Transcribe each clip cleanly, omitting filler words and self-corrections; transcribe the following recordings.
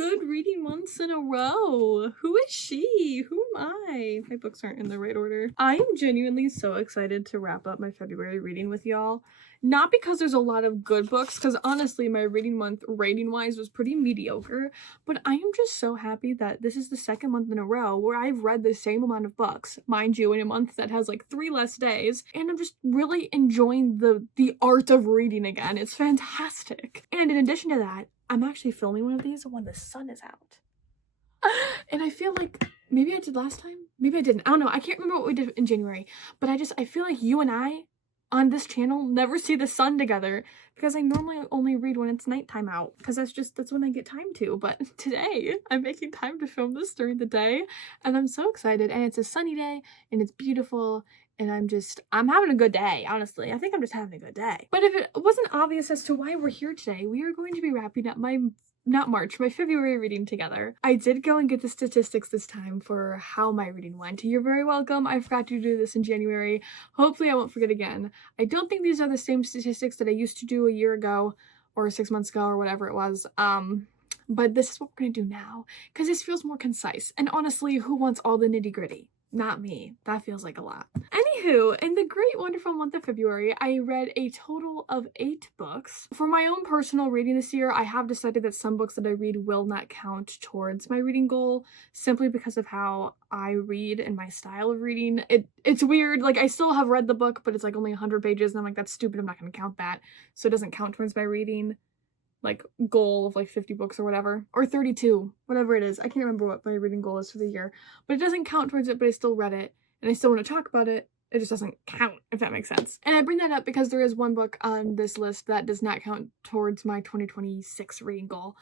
good reading months in a row. Who is she? Who am I? My books aren't in the right order. I am genuinely so excited to wrap up my February reading with y'all. Not because there's a lot of good books, because honestly, my reading month rating-wise was pretty mediocre, but I am just so happy that this is the second month in a row where I've read the same amount of books, mind you, in a month that has like 3 less days, and I'm just really enjoying the art of reading again. It's fantastic. And in addition to that, I'm actually filming one of these when the sun is out. And I feel like maybe I did last time, maybe I didn't. I don't know. I can't remember what we did in January, but I feel like you and I on this channel never see the sun together because I normally only read when it's nighttime out because that's when I get time to. But today I'm making time to film this during the day and I'm so excited, and it's a sunny day and it's beautiful. And I'm having a good day, honestly. I think I'm just having a good day. But if it wasn't obvious as to why we're here today, we are going to be wrapping up my February reading together. I did go and get the statistics this time for how my reading went. You're very welcome. I forgot to do this in January. Hopefully I won't forget again. I don't think these are the same statistics that I used to do a year ago or 6 months ago or whatever it was. But this is what we're gonna do now because this feels more concise. And honestly, who wants all the nitty-gritty? Not me. That feels like a lot. Anywho, in the great wonderful month of February, I read a total of 8 books. For my own personal reading this year, I have decided that some books that I read will not count towards my reading goal, simply because of how I read and my style of reading. It's weird, like I still have read the book, but it's like only 100 pages, and I'm like, that's stupid, I'm not gonna count that. So it doesn't count towards my reading like goal of like 50 books or whatever, or 32, whatever it is. I can't remember what my reading goal is for the year, but it doesn't count towards it, but I still read it and I still want to talk about it. It just doesn't count, if that makes sense. And I bring that up because there is one book on this list that does not count towards my 2026 reading goal,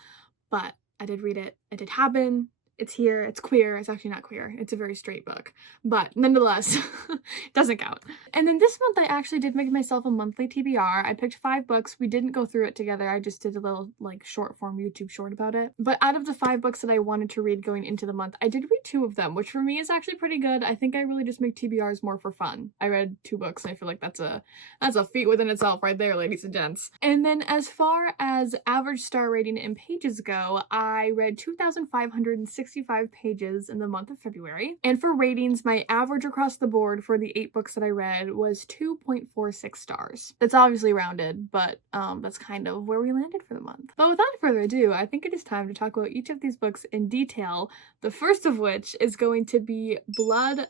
but I did read it. It did happen. It's here. It's queer. It's actually not queer. It's a very straight book, but nonetheless, it doesn't count. And then this month I actually did make myself a monthly TBR. I picked 5 books. We didn't go through it together. I just did a little like short form YouTube short about it. But out of the 5 books that I wanted to read going into the month, I did read 2 of them, which for me is actually pretty good. I think I really just make TBRs more for fun. I read 2 books and I feel like that's a feat within itself right there, ladies and gents. And then as far as average star rating and pages go, I read 2,565 pages in the month of February. And for ratings, my average across the board for the 8 books that I read was 2.46 stars. That's obviously rounded, but that's kind of where we landed for the month. But without further ado, I think it is time to talk about each of these books in detail. The first of which is going to be Bloodbath.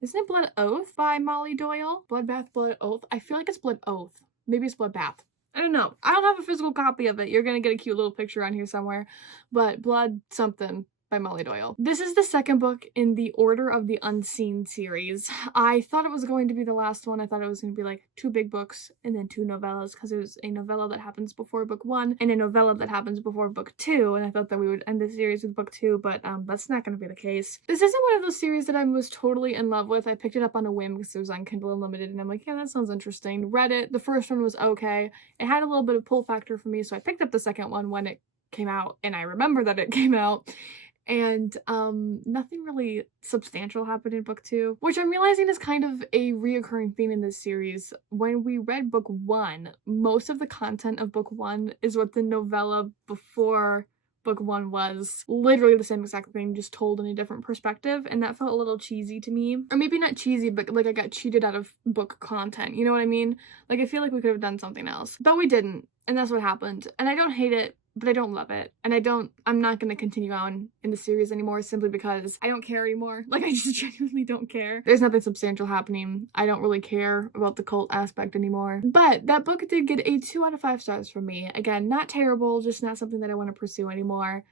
Isn't it Blood Oath by Molly Doyle? Bloodbath, Blood Oath? I feel like it's Blood Oath. Maybe it's Bloodbath. I don't know. I don't have a physical copy of it. You're gonna get a cute little picture on here somewhere. But Blood something by Molly Doyle. This is the second book in the Order of the Unseen series. I thought it was going to be the last one. I thought it was going to be like 2 big books and then 2 novellas, because there's a novella that happens before book 1 and a novella that happens before book 2, and I thought that we would end the series with book 2, but that's not going to be the case. This isn't one of those series that I was totally in love with. I picked it up on a whim because it was on Kindle Unlimited, and I'm like, yeah, that sounds interesting. Read it. The first one was okay. It had a little bit of pull factor for me, so I picked up the second one when it came out, and I remember that it came out. And nothing really substantial happened in book 2, which I'm realizing is kind of a reoccurring theme in this series. When we read book 1, most of the content of book 1 is what the novella before book 1 was. Literally the same exact thing, just told in a different perspective, and that felt a little cheesy to me. Or maybe not cheesy, but like I got cheated out of book content, you know what I mean? Like I feel like we could have done something else, but we didn't, and that's what happened. And I don't hate it, but I don't love it. And I'm not gonna continue on in the series anymore simply because I don't care anymore. Like, I just genuinely don't care. There's nothing substantial happening. I don't really care about the cult aspect anymore. But that book did get a 2 out of 5 stars from me. Again, not terrible, just not something that I want to pursue anymore.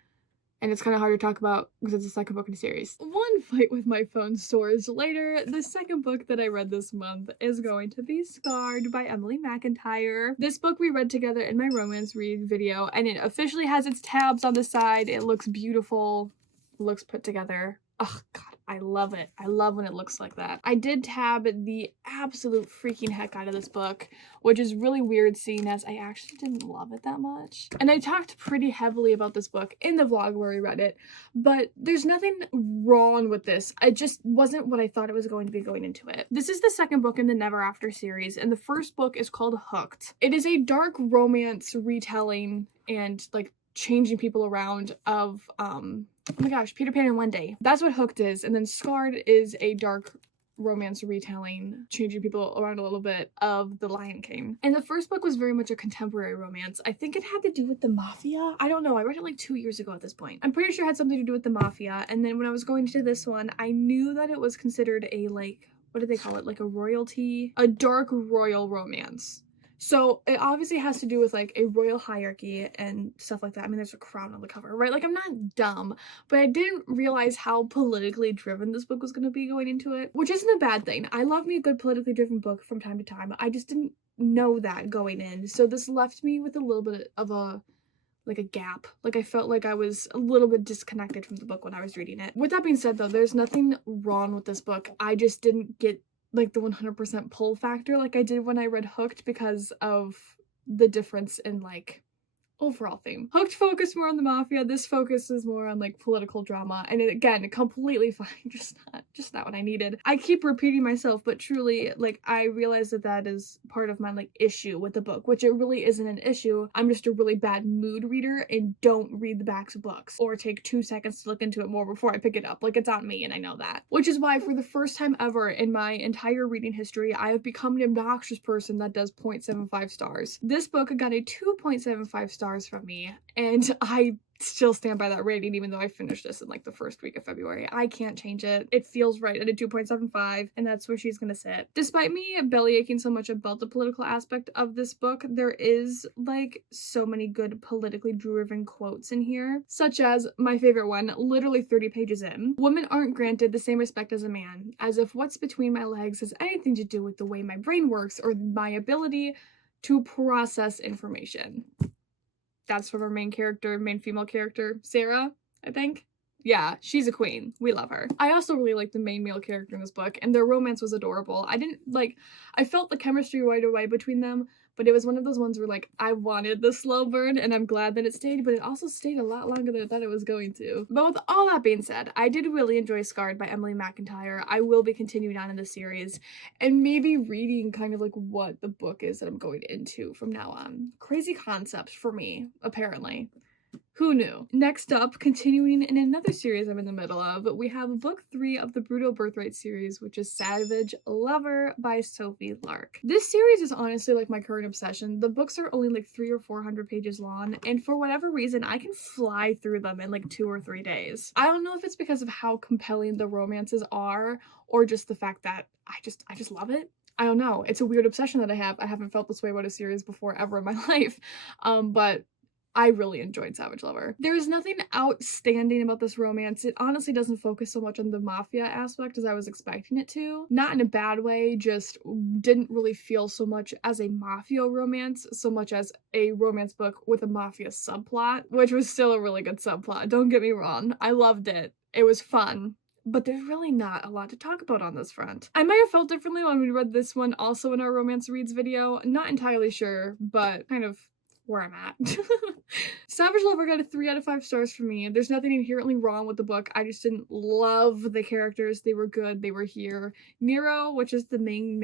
And it's kind of hard to talk about because it's the second book in the series. One fight with my phone storage later, the second book that I read this month is going to be Scarred by Emily McIntyre. This book we read together in my romance read video, and it officially has its tabs on the side. It looks beautiful, looks put together. Oh god, I love it. I love when it looks like that. I did tab the absolute freaking heck out of this book, which is really weird seeing as I actually didn't love it that much. And I talked pretty heavily about this book in the vlog where we read it, but there's nothing wrong with this. It just wasn't what I thought it was going to be going into it. This is the second book in the Never After series, and the first book is called Hooked. It is a dark romance retelling and like changing people around of, oh my gosh, Peter Pan in One Day. That's what Hooked is. And then Scarred is a dark romance retelling, changing people around a little bit, of The Lion King. And the first book was very much a contemporary romance. I think it had to do with the mafia. I don't know. I read it like 2 years ago at this point. I'm pretty sure it had something to do with the mafia. And then when I was going to this one, I knew that it was considered a, like, what do they call it? Like a dark royal romance. So it obviously has to do with like a royal hierarchy and stuff like that. I mean, there's a crown on the cover, right? Like, I'm not dumb, but I didn't realize how politically driven this book was going to be going into it, which isn't a bad thing. I love me a good politically driven book from time to time. I just didn't know that going in. So this left me with a little bit of a gap. Like, I felt like I was a little bit disconnected from the book when I was reading it. With that being said, though, there's nothing wrong with this book. I just didn't get like the 100% pull factor like I did when I read Hooked because of the difference in like overall theme. Hooked focused more on the mafia. This focuses more on like political drama, and it, again, completely fine. Just not what I needed. I keep repeating myself, but truly, like, I realize that is part of my like issue with the book, which it really isn't an issue. I'm just a really bad mood reader and don't read the backs of books or take 2 seconds to look into it more before I pick it up. Like, it's on me, and I know that. Which is why, for the first time ever in my entire reading history, I have become an obnoxious person that does 0.75 stars. This book got a 2.75 stars from me, and I still stand by that rating even though I finished this in like the first week of February. I can't change it. It feels right at a 2.75, and that's where she's gonna sit. Despite me belly aching so much about the political aspect of this book, there is like so many good politically driven quotes in here, such as my favorite one, literally 30 pages in. Women aren't granted the same respect as a man, as if what's between my legs has anything to do with the way my brain works or my ability to process information. That's from our main female character, Sarah, I think. Yeah, she's a queen. We love her. I also really like the main male character in this book, and their romance was adorable. I felt the chemistry right away between them, but it was one of those ones where, like, I wanted the slow burn, and I'm glad that it stayed, but it also stayed a lot longer than I thought it was going to. But with all that being said, I did really enjoy Scarred by Emily McIntyre. I will be continuing on in the series, and maybe reading kind of, like, what the book is that I'm going into from now on. Crazy concept for me, apparently. Who knew? Next up, continuing in another series I'm in the middle of, we have book 3 of the Brutal Birthright series, which is Savage Lover by Sophie Lark. This series is honestly like my current obsession. The books are only like 300 or 400 pages long, and for whatever reason, I can fly through them in like 2 or 3 days. I don't know if it's because of how compelling the romances are, or just the fact that I just love it. I don't know. It's a weird obsession that I have. I haven't felt this way about a series before ever in my life, but I really enjoyed Savage Lover. There is nothing outstanding about this romance. It honestly doesn't focus so much on the mafia aspect as I was expecting it to. Not in a bad way, just didn't really feel so much as a mafia romance, so much as a romance book with a mafia subplot, which was still a really good subplot. Don't get me wrong. I loved it. It was fun. But there's really not a lot to talk about on this front. I might have felt differently when we read this one also in our romance reads video. Not entirely sure, but kind of where I'm at. Savage Lover got a 3 out of 5 stars for me. There's nothing inherently wrong with the book. I just didn't love the characters. They were good. They were here. Nero, which is the main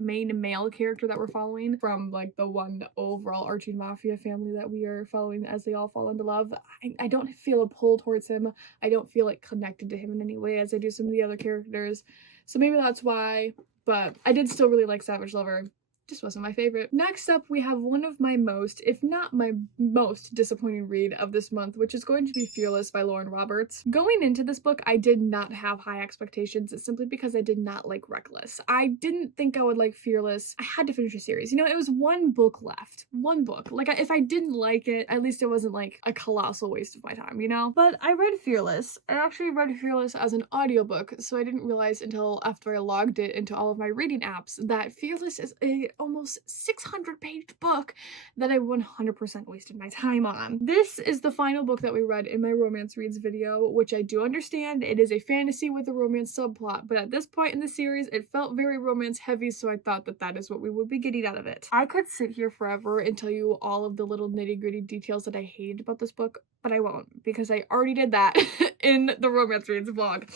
male character that we're following from like the one overall arching mafia family that we are following as they all fall into love. I don't feel a pull towards him. I don't feel like connected to him in any way as I do some of the other characters. So maybe that's why, but I did still really like Savage Lover. Just wasn't my favorite. Next up, we have one of my most, if not my most disappointing read of this month, which is going to be Fearless by Lauren Roberts. Going into this book, I did not have high expectations simply because I did not like Reckless. I didn't think I would like Fearless. I had to finish a series. You know, it was one book left. One book. Like, if I didn't like it, at least it wasn't like a colossal waste of my time, you know? But I read Fearless. I actually read Fearless as an audiobook, so I didn't realize until after I logged it into all of my reading apps that Fearless is a almost 600-page book that I 100% wasted my time on. This is the final book that we read in my romance reads video, which I do understand it is a fantasy with a romance subplot, but at this point in the series it felt very romance heavy, so I thought that that is what we would be getting out of it. I could sit here forever and tell you all of the little nitty-gritty details that I hated about this book, but I won't, because I already did that in the romance reads vlog.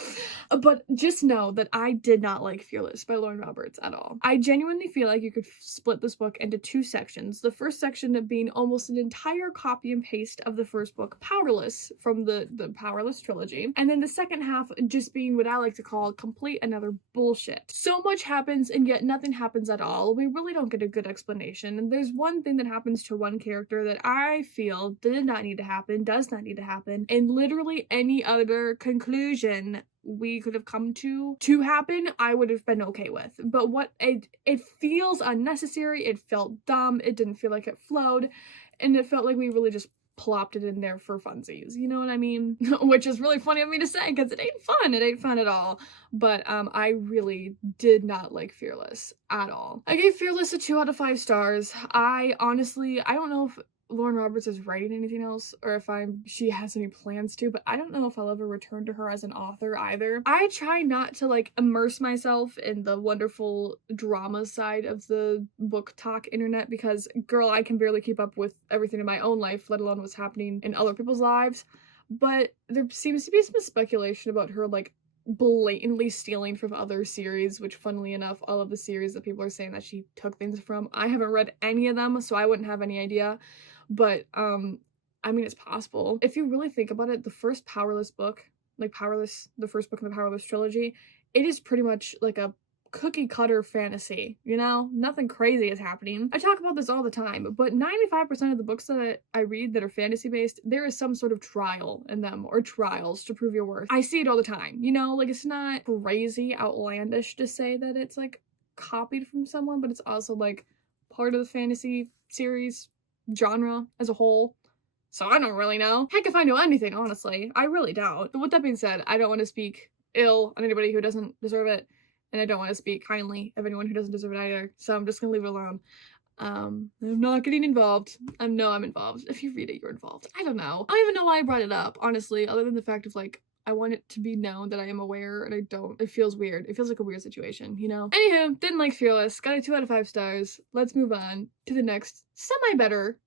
But just know that I did not like Fearless by Lauren Roberts at all. I genuinely feel like you could split this book into 2 sections. The first section being almost an entire copy and paste of the first book, Powerless, from the Powerless trilogy. And then the second half just being what I like to call complete and utter bullshit. So much happens and yet nothing happens at all. We really don't get a good explanation. And there's one thing that happens to one character that I feel did not need to happen, does not need to happen, and literally any other conclusion we could have come to happen, I would have been okay with. But what it feels unnecessary, it felt dumb, it didn't feel like it flowed, and it felt like we really just plopped it in there for funsies, you know what I mean? Which is really funny of me to say, because it ain't fun at all. But I really did not like Fearless at all. I gave Fearless a 2 out of 5 stars. I don't know if Lauren Roberts is writing anything else or if she has any plans to, but I don't know if I'll ever return to her as an author either. I try not to like immerse myself in the wonderful drama side of the book talk internet because, girl, I can barely keep up with everything in my own life, let alone what's happening in other people's lives. But there seems to be some speculation about her like blatantly stealing from other series, which funnily enough, all of the series that people are saying that she took things from, I haven't read any of them, so I wouldn't have any idea. But, I mean, it's possible. If you really think about it, the first Powerless book, like the first book in the Powerless trilogy, it is pretty much like a cookie cutter fantasy, you know? Nothing crazy is happening. I talk about this all the time, but 95% of the books that I read that are fantasy based, there is some sort of trial in them, or trials to prove your worth. I see it all the time, you know? Like, it's not crazy outlandish to say that it's like copied from someone, but it's also like part of the fantasy series genre as a whole. So I don't really know. Heck, if I know anything, honestly. I really don't. But with that being said, I don't want to speak ill on anybody who doesn't deserve it, and I don't want to speak kindly of anyone who doesn't deserve it either. So I'm just gonna leave it alone. I'm not getting involved. I'm involved. If you read it, you're involved. I don't know. I don't even know why I brought it up, honestly, other than the fact of like, I want it to be known that I am aware, and I don't. It feels weird. It feels like a weird situation, you know? Anywho, didn't like Fearless. Got a 2 out of 5 stars. Let's move on to the next semi-better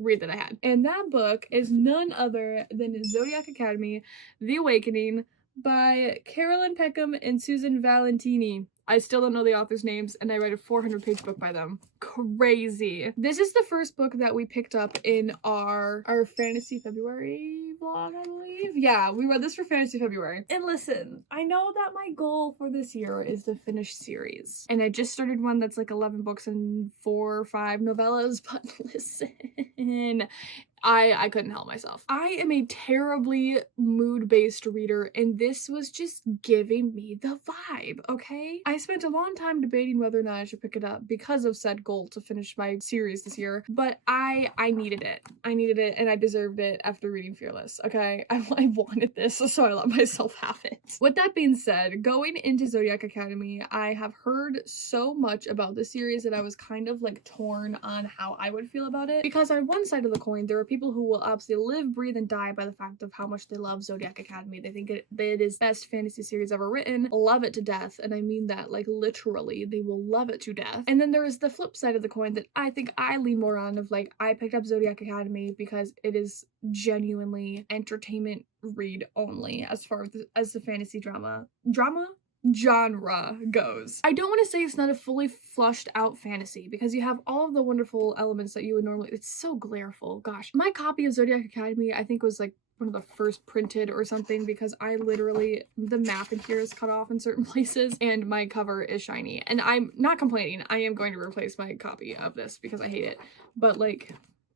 read that I had. And that book is none other than Zodiac Academy, The Awakening by Carolyn Peckham and Susan Valentini. I still don't know the authors' names, and I read a 400-page book by them. Crazy. This is the first book that we picked up in our Fantasy February vlog, I believe. Yeah, we read this for Fantasy February. And listen, I know that my goal for this year is to finish series. And I just started one that's like 11 books and 4 or 5 novellas, but listen, I couldn't help myself. I am a terribly mood-based reader, and this was just giving me the vibe, okay? I spent a long time debating whether or not I should pick it up because of said goal to finish my series this year, but I needed it. I needed it, and I deserved it after reading Fearless, okay? I wanted this, so I let myself have it. With that being said, going into Zodiac Academy, I have heard so much about this series that I was kind of like torn on how I would feel about it, because on one side of the coin, there are people who will absolutely live, breathe, and die by the fact of how much they love Zodiac Academy. They think it is best fantasy series ever written, love it to death, and I mean that like literally, they will love it to death. And then there is the flip side of the coin that I think I lean more on of like, I picked up Zodiac Academy because it is genuinely entertainment read only as far as the fantasy drama genre goes. I don't want to say it's not a fully flushed out fantasy because you have all of the wonderful elements that you would normally. It's so glareful, gosh. My copy of Zodiac Academy I think was like one of the first printed or something because I literally, the map in here is cut off in certain places and my cover is shiny. And I'm not complaining. I am going to replace my copy of this because I hate it. But like,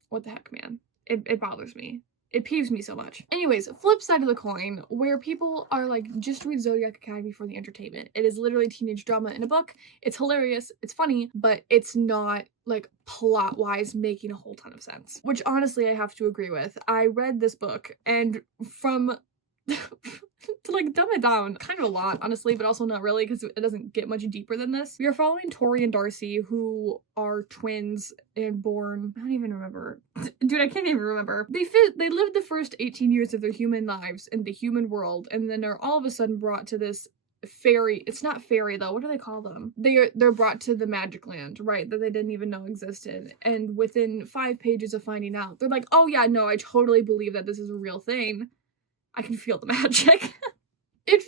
what the heck, man? It bothers me. It peeves me so much. Anyways, flip side of the coin, where people are like, just read Zodiac Academy for the entertainment. It is literally teenage drama in a book. It's hilarious, it's funny, but it's not like plot-wise making a whole ton of sense. Which honestly I have to agree with. I read this book and from to like dumb it down kind of a lot, honestly, but also not really because it doesn't get much deeper than this. We are following Tori and Darcy, who are twins and born, I don't even remember. Dude, I can't even remember. They lived the first 18 years of their human lives in the human world, and then are all of a sudden brought to this fairy, it's not fairy though, what do they call them? They're brought to the magic land, right, that they didn't even know existed, and within 5 pages of finding out, they're like, oh yeah, no, I totally believe that this is a real thing. I can feel the magic. it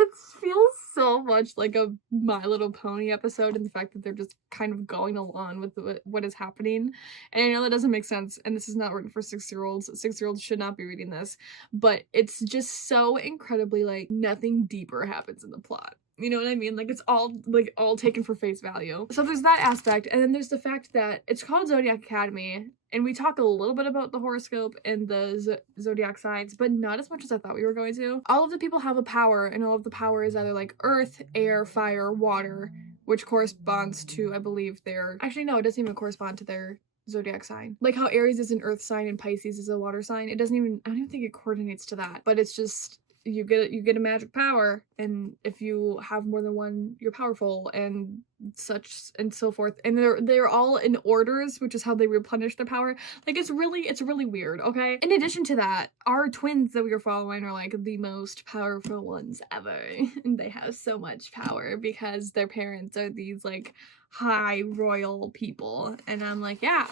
feels so much like a My Little Pony episode, and the fact that they're just kind of going along with what is happening. And I know that doesn't make sense, and this is not written for 6-year-olds. 6-year-olds should not be reading this, but it's just so incredibly like nothing deeper happens in the plot. You know what I mean? Like it's all taken for face value. So there's that aspect, and then there's the fact that it's called Zodiac Academy, and we talk a little bit about the horoscope and the zodiac signs, but not as much as I thought we were going to. All of the people have a power, and all of the power is either like earth, air, fire, water, which corresponds to, I believe, actually no, it doesn't even correspond to their zodiac sign. Like how Aries is an earth sign and Pisces is a water sign. I don't even think it coordinates to that, but it's just you get a magic power, and if you have more than one, you're powerful, and such and so forth. And they're all in orders, which is how they replenish their power. Like it's really weird, okay? In addition to that, our twins that we are following are like the most powerful ones ever. And they have so much power because their parents are these like high royal people, and I'm like, yeah,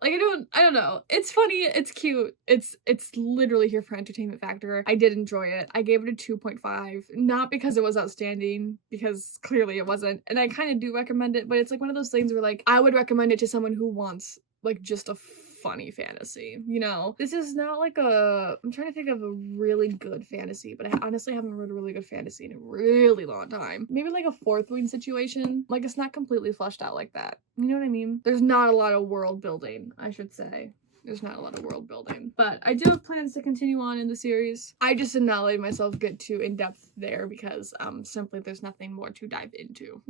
like I don't know, it's funny, it's cute, it's literally here for entertainment factor. I did enjoy it. I gave it a 2.5, not because it was outstanding, because clearly it wasn't, and I kind of do recommend it, but it's like one of those things where like I would recommend it to someone who wants like just a funny fantasy, you know? This is not like I'm trying to think of a really good fantasy, but I honestly haven't read a really good fantasy in a really long time. Maybe like a Fourth Wing situation. Like it's not completely fleshed out like that. You know what I mean? There's not a lot of world building, I should say. There's not a lot of world building, but I do have plans to continue on in the series. I just did not let myself get too in-depth there because simply there's nothing more to dive into.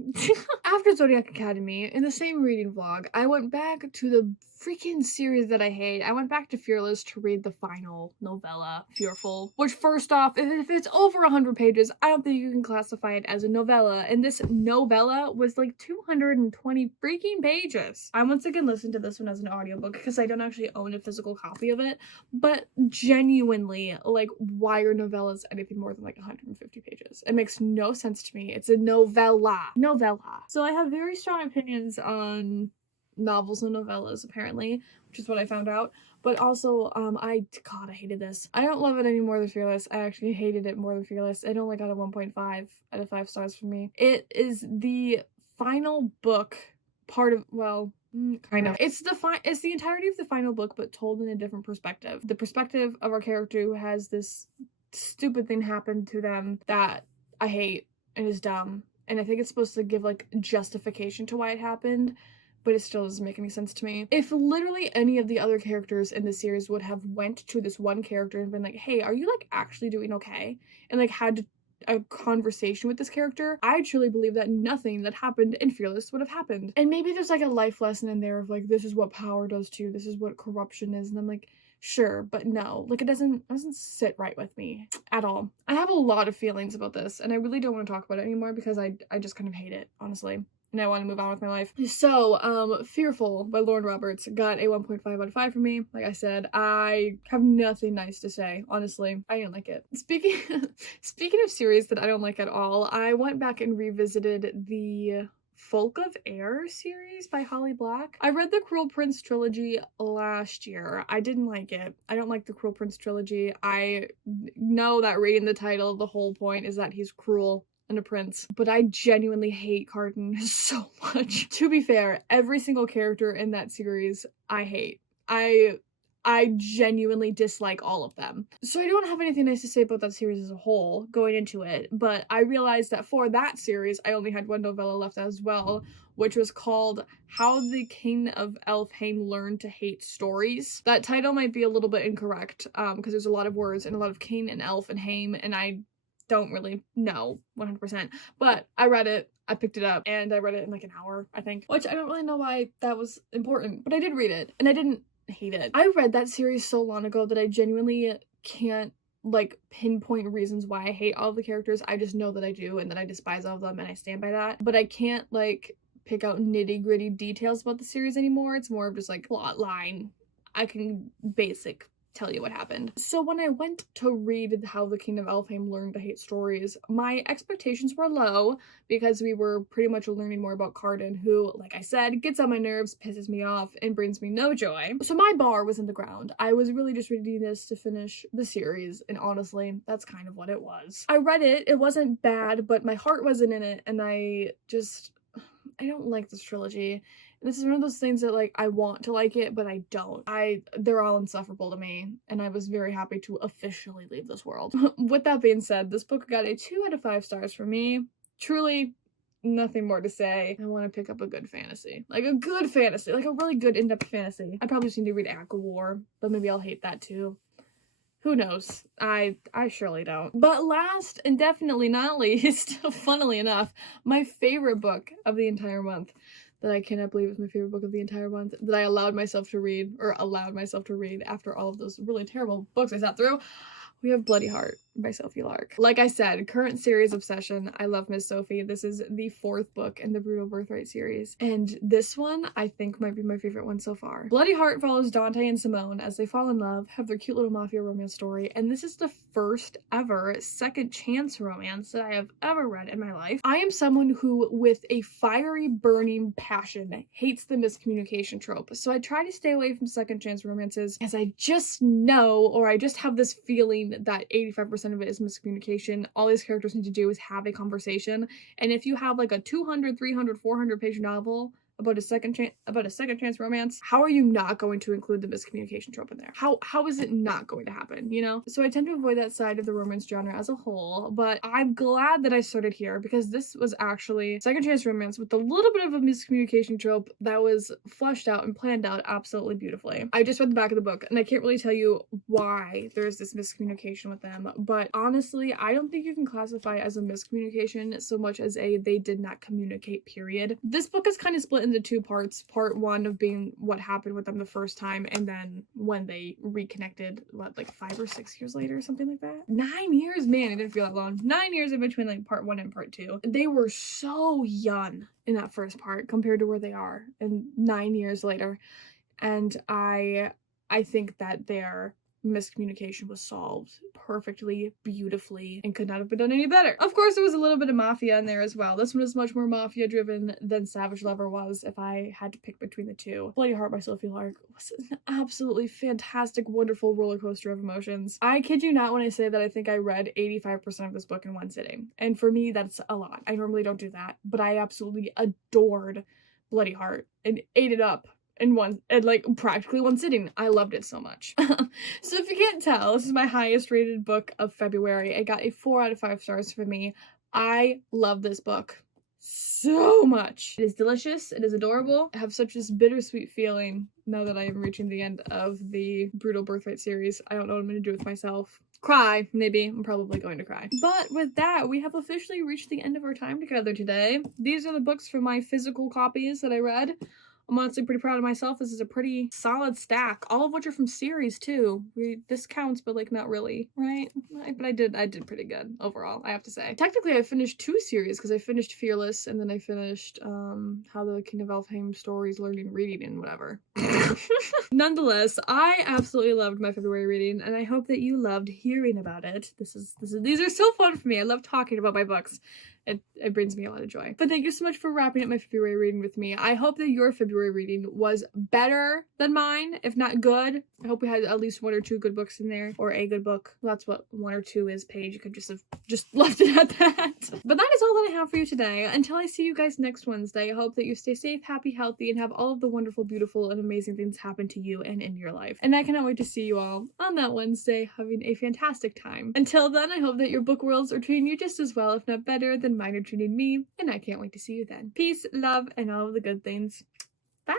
After Zodiac Academy, in the same reading vlog, I went back to the freaking series that I hate. I went back to Fearless to read the final novella, Fearful, which first off, if it's over 100 pages, I don't think you can classify it as a novella, and this novella was like 220 freaking pages. I once again listened to this one as an audiobook because I don't actually own a physical copy of it, but genuinely, like, why are novellas anything more than like 150 pages? It makes no sense to me. It's a novella. So I have very strong opinions on novels and novellas, apparently, which is what I found out. But also, I hated this. I don't love it any more than Fearless. I actually hated it more than Fearless. It only got a 1.5 out of 5 stars from me. It is the final book, part of, well, kind of. It's the entirety of the final book, but told in a different perspective. The perspective of our character who has this stupid thing happen to them that I hate and is dumb. And I think it's supposed to give, like, justification to why it happened, but it still doesn't make any sense to me. If literally any of the other characters in the series would have went to this one character and been like, hey, are you, like, actually doing okay? And, like, had a conversation with this character, I truly believe that nothing that happened in Fearless would have happened. And maybe there's, like, a life lesson in there of, like, this is what power does to you, this is what corruption is, and I'm like, sure, but no, like, it doesn't sit right with me at all. I have a lot of feelings about this, and I really don't want to talk about it anymore because I just kind of hate it, honestly. And I want to move on with my life. So, Fearful by Lauren Roberts got a 1.5 out of 5 from me. Like I said, I have nothing nice to say, honestly. I didn't like it. Speaking of series that I don't like at all, I went back and revisited the Folk of Air series by Holly Black. I read the Cruel Prince trilogy last year. I didn't like it. I don't like the Cruel Prince trilogy. I know that reading the title, the whole point is that he's cruel and a prince, but I genuinely hate Carden so much. To be fair, every single character in that series I hate. I genuinely dislike all of them. So I don't have anything nice to say about that series as a whole going into it, but I realized that for that series, I only had one novella left as well, which was called How the King of Elfhame Learned to Hate Stories. That title might be a little bit incorrect, because there's a lot of words and a lot of king and elf and hame, and I don't really know 100%, but I read it, I picked it up, and I read it in like an hour, I think, which I don't really know why that was important, but I did read it, and I didn't hate it. I read that series so long ago that I genuinely can't, like, pinpoint reasons why I hate all the characters. I just know that I do, and that I despise all of them, and I stand by that, but I can't, like, pick out nitty-gritty details about the series anymore. It's more of just, like, plot line. I can basic tell you what happened. So when I went to read How the King of Elfhame Learned to Hate Stories, my expectations were low because we were pretty much learning more about Cardan, who, like I said, gets on my nerves, pisses me off, and brings me no joy. So my bar was in the ground. I was really just reading this to finish the series, and honestly, that's kind of what it was. I read it, it wasn't bad, but my heart wasn't in it, and I don't like this trilogy. This is one of those things that, like, I want to like it, but I don't. They're all insufferable to me, and I was very happy to officially leave this world. With that being said, this book got a 2 out of 5 stars for me. Truly, nothing more to say. I want to pick up a good fantasy. Like a good fantasy. Like a really good in-depth fantasy. I probably just need to read ACOWAR, but maybe I'll hate that too. Who knows? I surely don't. But last and definitely not least, funnily enough, my favorite book of the entire month, that I cannot believe is my favorite book of the entire month, that I allowed myself to read after all of those really terrible books I sat through, we have Bloody Heart by Sophie Lark. Like I said, current series obsession. I love Miss Sophie. This is the 4th book in the Brutal Birthright series. And this one, I think, might be my favorite one so far. Bloody Heart follows Dante and Simone as they fall in love, have their cute little mafia romance story, and this is the first ever second chance romance that I have ever read in my life. I am someone who, with a fiery, burning passion, hates the miscommunication trope, so I try to stay away from second chance romances, as I just know, or I just have this feeling that 85% of it is miscommunication. All these characters need to do is have a conversation, and if you have like a 200, 300, 400 page novel about a second chance romance, how are you not going to include the miscommunication trope in there? How is it not going to happen, you know? So I tend to avoid that side of the romance genre as a whole, but I'm glad that I started here because this was actually second chance romance with a little bit of a miscommunication trope that was fleshed out and planned out absolutely beautifully. I just read the back of the book and I can't really tell you why there's this miscommunication with them, but honestly, I don't think you can classify it as a miscommunication so much as a they did not communicate, period. This book is kind of split into 2 parts. Part 1 of being what happened with them the first time, and then when they reconnected, what, like 5 or 6 years later, something like that? 9 years? Man, it didn't feel that long. 9 years in between like part 1 and part 2. They were so young in that first part compared to where they are in 9 years later. And I think that their miscommunication was solved perfectly, beautifully, and could not have been done any better. Of course, there was a little bit of mafia in there as well. This one is much more mafia driven than Savage Lover was, if I had to pick between the two. Bloody Heart by Sophie Lark was an absolutely fantastic, wonderful roller coaster of emotions. I kid you not when I say that I think I read 85% of this book in one sitting. And for me, that's a lot. I normally don't do that, but I absolutely adored Bloody Heart and ate it up in practically one sitting. I loved it so much. So if you can't tell, this is my highest rated book of February. It got a 4 out of 5 stars for me. I love this book so much. It is delicious. It is adorable. I have such this bittersweet feeling now that I am reaching the end of the Brutal Birthright series. I don't know what I'm going to do with myself. Cry, maybe. I'm probably going to cry. But with that, we have officially reached the end of our time together today. These are the books from my physical copies that I read. I'm honestly pretty proud of myself. This is a pretty solid stack, all of which are from series too. This counts, but like not really, right? But I did pretty good overall, I have to say. Technically, I finished 2 series because I finished Fearless and then I finished How the King of Elfhame Stories Learning Reading and whatever. Nonetheless, I absolutely loved my February reading, and I hope that you loved hearing about it. These are so fun for me. I love talking about my books. It brings me a lot of joy. But thank you so much for wrapping up my February reading with me. I hope that your February reading was better than mine, if not good. I hope we had at least 1 or 2 good books in there, or a good book. Well, that's what 1 or 2 is, Paige. You could just have just left it at that. But that is all that I have for you today. Until I see you guys next Wednesday, I hope that you stay safe, happy, healthy, and have all of the wonderful, beautiful, and amazing things happen to you and in your life. And I cannot wait to see you all on that Wednesday, having a fantastic time. Until then, I hope that your book worlds are treating you just as well, if not better, than mine are treating me, and I can't wait to see you then. Peace, love, and all of the good things. Bye!